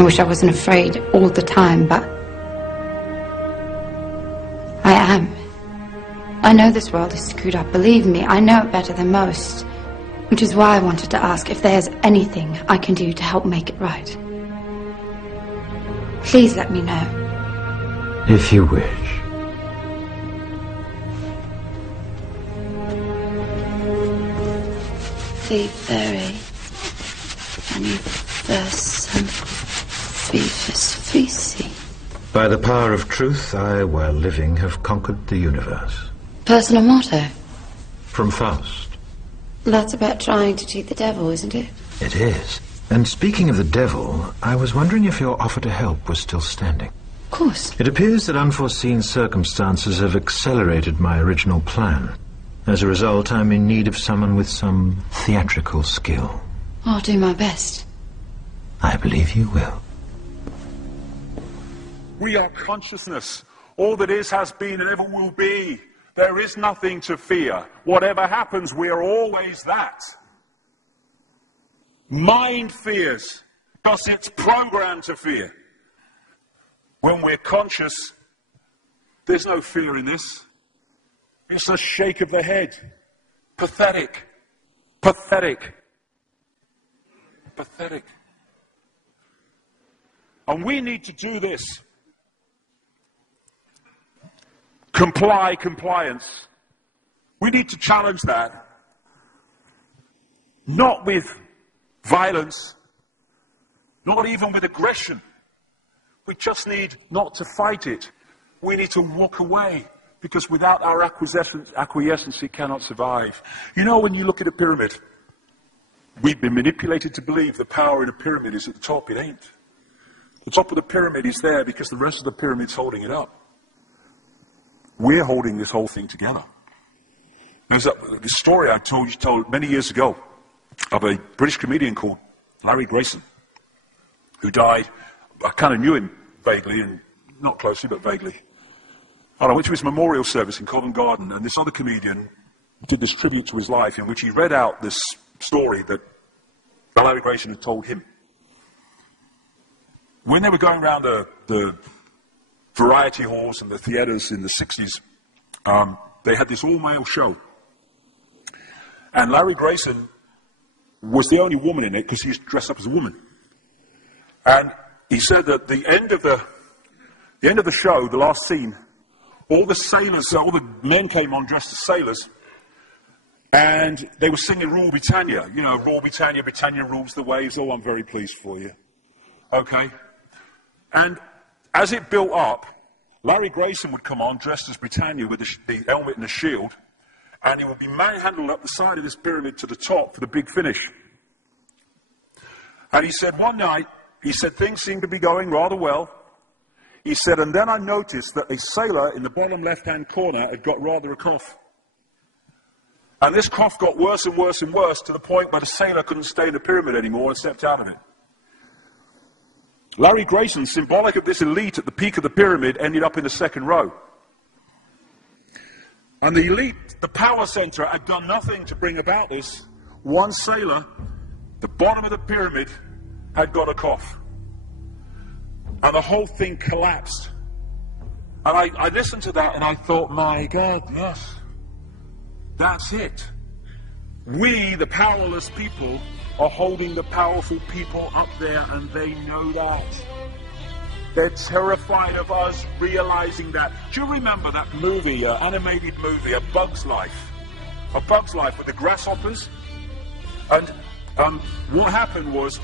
I wish I wasn't afraid all the time, but I am. I know this world is screwed up, believe me, I know it better than most. Which is why I wanted to ask if there's anything I can do to help make it right. Please let me know. If you wish. Be very universum vivus vici. By the power of truth, I, while living, have conquered the universe. Personal motto? From Faust. That's about trying to cheat the devil, isn't it? It is. And speaking of the devil, I was wondering if your offer to help was still standing. Of course. It appears that unforeseen circumstances have accelerated my original plan. As a result, I'm in need of someone with some theatrical skill. I'll do my best. I believe you will. We are consciousness. All that is, has been, and ever will be. There is nothing to fear. Whatever happens, we are always that. Mind fears because it's programmed to fear. When we're conscious, there's no fear in this. It's a shake of the head. Pathetic. Pathetic. Pathetic. And we need to do this. Compliance. We need to challenge that. Not with violence, not even with aggression. We just need not to fight it. We need to walk away, because without our acquiescence, it cannot survive. You know, when you look at a pyramid, we've been manipulated to believe the power in a pyramid is at the top. It ain't. The top of the pyramid is there because the rest of the pyramid's holding it up. We're holding this whole thing together. There's this story I told many years ago of a British comedian called Larry Grayson, who died. I kind of knew him vaguely, and not closely, but vaguely. And I went to his memorial service in Covent Garden, and this other comedian did this tribute to his life in which he read out this story that Larry Grayson had told him. When they were going around the variety halls and the theatres in the 60s, they had this all-male show. And Larry Grayson was the only woman in it because he was dressed up as a woman. And he said that the end of the show, the last scene, all the sailors, all the men came on dressed as sailors, and they were singing Rule Britannia. You know, Rule Britannia, Britannia rules the waves. Oh, I'm very pleased for you. Okay? And as it built up, Larry Grayson would come on dressed as Britannia with the helmet and the shield, and he would be manhandled up the side of this pyramid to the top for the big finish. And he said one night, he said things seemed to be going rather well. He said, and then I noticed that a sailor in the bottom left-hand corner had got rather a cough. And this cough got worse and worse and worse to the point where the sailor couldn't stay in the pyramid anymore and stepped out of it. Larry Grayson, symbolic of this elite at the peak of the pyramid, ended up in the second row. And the elite, the power center, had done nothing to bring about this. One sailor, the bottom of the pyramid, had got a cough. And the whole thing collapsed. And I listened to that and I thought, my God, yes, that's it. We, the powerless people, are holding the powerful people up there, and they know that. They're terrified of us realizing that. Do you remember that movie, animated movie, A Bug's Life? A Bug's Life with the grasshoppers? And what happened was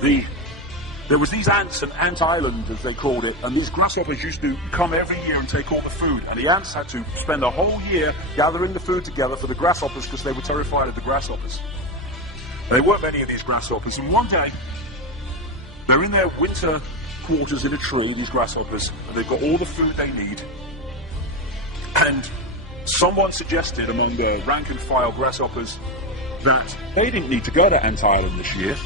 there was these ants, an ant island as they called it, and these grasshoppers used to come every year and take all the food, and the ants had to spend a whole year gathering the food together for the grasshoppers because they were terrified of the grasshoppers. And there weren't many of these grasshoppers, and one day they're in their winter quarters in a tree, these grasshoppers, and they've got all the food they need, and someone suggested among the rank and file grasshoppers that they didn't need to go to Ant Island this year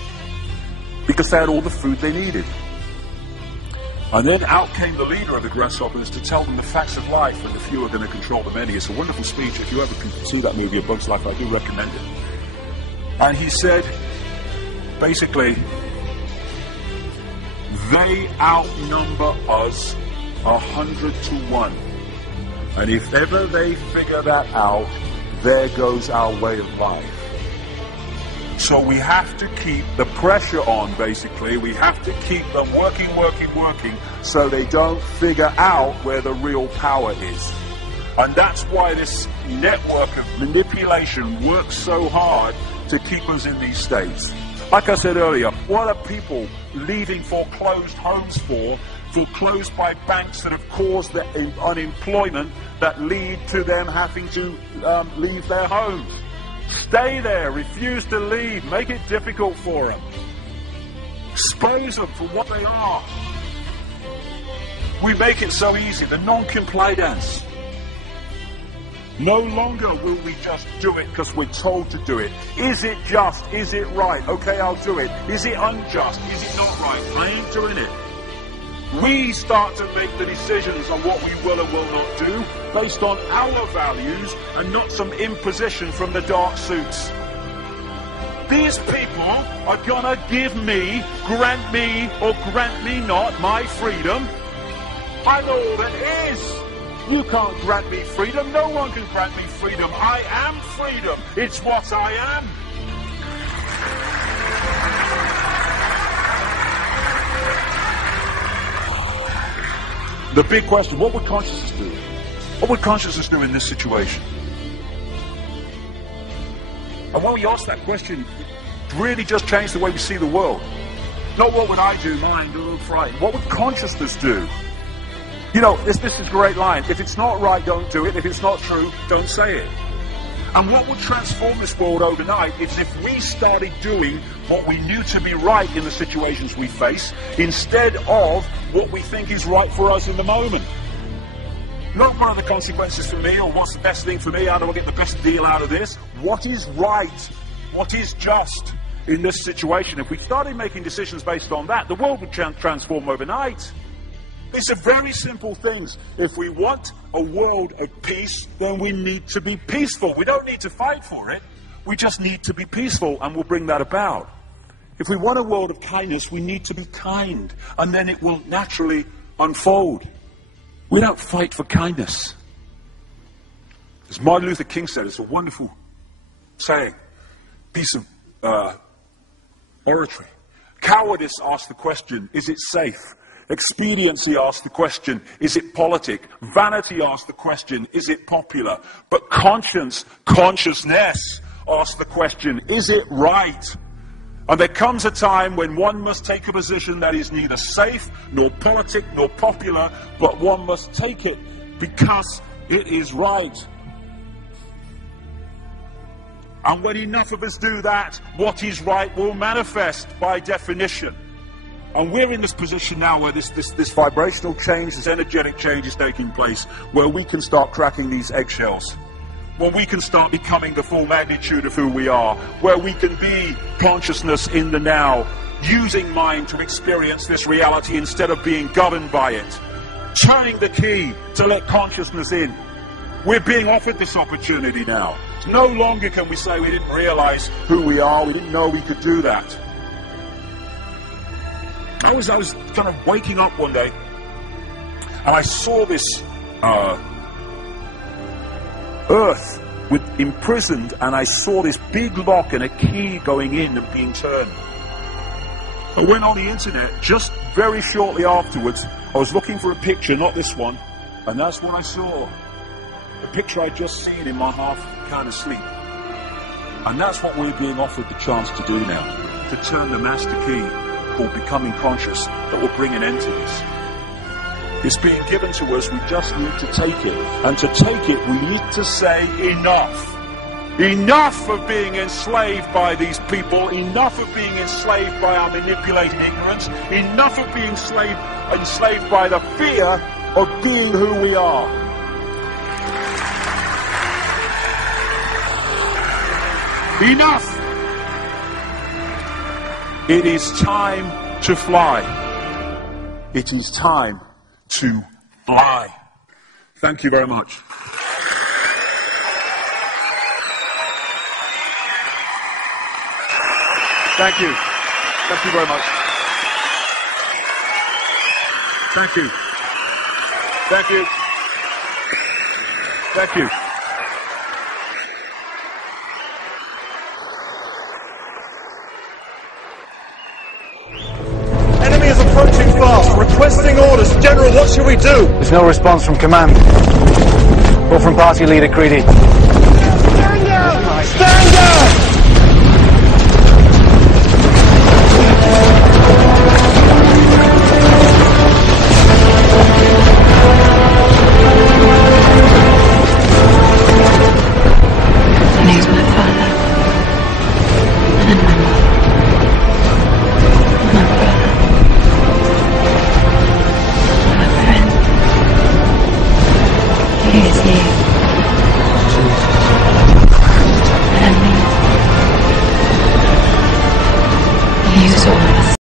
because they had all the food they needed. And then out came the leader of the grasshoppers to tell them the facts of life, and the few are going to control the many. It's a wonderful speech. If you ever can see that movie, A Bug's Life, I do recommend it. And he said, basically, They outnumber us 100 to 1. And if ever they figure that out, there goes our way of life. So we have to keep the pressure on, basically. We have to keep them working, so they don't figure out where the real power is. And that's why this network of manipulation works so hard to keep us in these states. Like I said earlier, what are people leaving foreclosed homes for? Foreclosed by banks that have caused the unemployment that lead to them having to leave their homes. Stay there, refuse to leave, make it difficult for them. Expose them for what they are. We make it so easy, the non-compliance. No longer will we just do it because we're told to do it. Is it just? Is it right? Okay, I'll do it. Is it unjust? Is it not right? I ain't doing it. We start to make the decisions on what we will and will not do based on our values and not some imposition from the dark suits. These people are gonna give me, grant me, or grant me not my freedom. I'm all that is. You can't grant me freedom. No one can grant me freedom. I am freedom. It's what I am. The big question, what would consciousness do? What would consciousness do in this situation? And when we ask that question, it really just changed the way we see the world. Not what would I do, mind, frightened. What would consciousness do? You know, this is a great line. If it's not right, don't do it. If it's not true, don't say it. And what would transform this world overnight is if we started doing what we knew to be right in the situations we face, instead of what we think is right for us in the moment. Not what are the consequences for me, or what's the best thing for me, how do I get the best deal out of this? What is right? What is just in this situation? If we started making decisions based on that, the world would transform overnight. These are very simple things. If we want a world of peace, then we need to be peaceful. We don't need to fight for it. We just need to be peaceful, and we'll bring that about. If we want a world of kindness, we need to be kind, and then it will naturally unfold. We don't fight for kindness. As Martin Luther King said, it's a wonderful saying, piece of oratory. Cowardice asks the question, is it safe? Expediency asks the question, is it politic? Vanity asks the question, is it popular? But consciousness asks the question, is it right? And there comes a time when one must take a position that is neither safe, nor politic, nor popular, but one must take it because it is right. And when enough of us do that, what is right will manifest by definition. And we're in this position now where this vibrational change, this energetic change is taking place, where we can start cracking these eggshells, where we can start becoming the full magnitude of who we are, where we can be consciousness in the now, using mind to experience this reality instead of being governed by it, turning the key to let consciousness in. We're being offered this opportunity now. No longer can we say we didn't realize who we are, we didn't know we could do that. I was kind of waking up one day, and I saw this earth imprisoned, and I saw this big lock and a key going in and being turned. I went on the internet just very shortly afterwards. I was looking for a picture, not this one, and that's what I saw. The picture I'd just seen in my half kind of sleep. And that's what we're being offered the chance to do now, to turn the master key called becoming conscious that will bring an end to this. It's being given to us, we just need to take it. And to take it, we need to say enough. Enough of being enslaved by these people, enough of being enslaved by our manipulated ignorance, enough of being enslaved by the fear of being who we are. Enough! It is time to fly. It is time to fly. Thank you very much. Thank you. Thank you very much. Thank you. Thank you. Thank you. Enemy is approaching fast. Requesting orders. General, what should we do? There's no response from command. Or from party leader Creedy.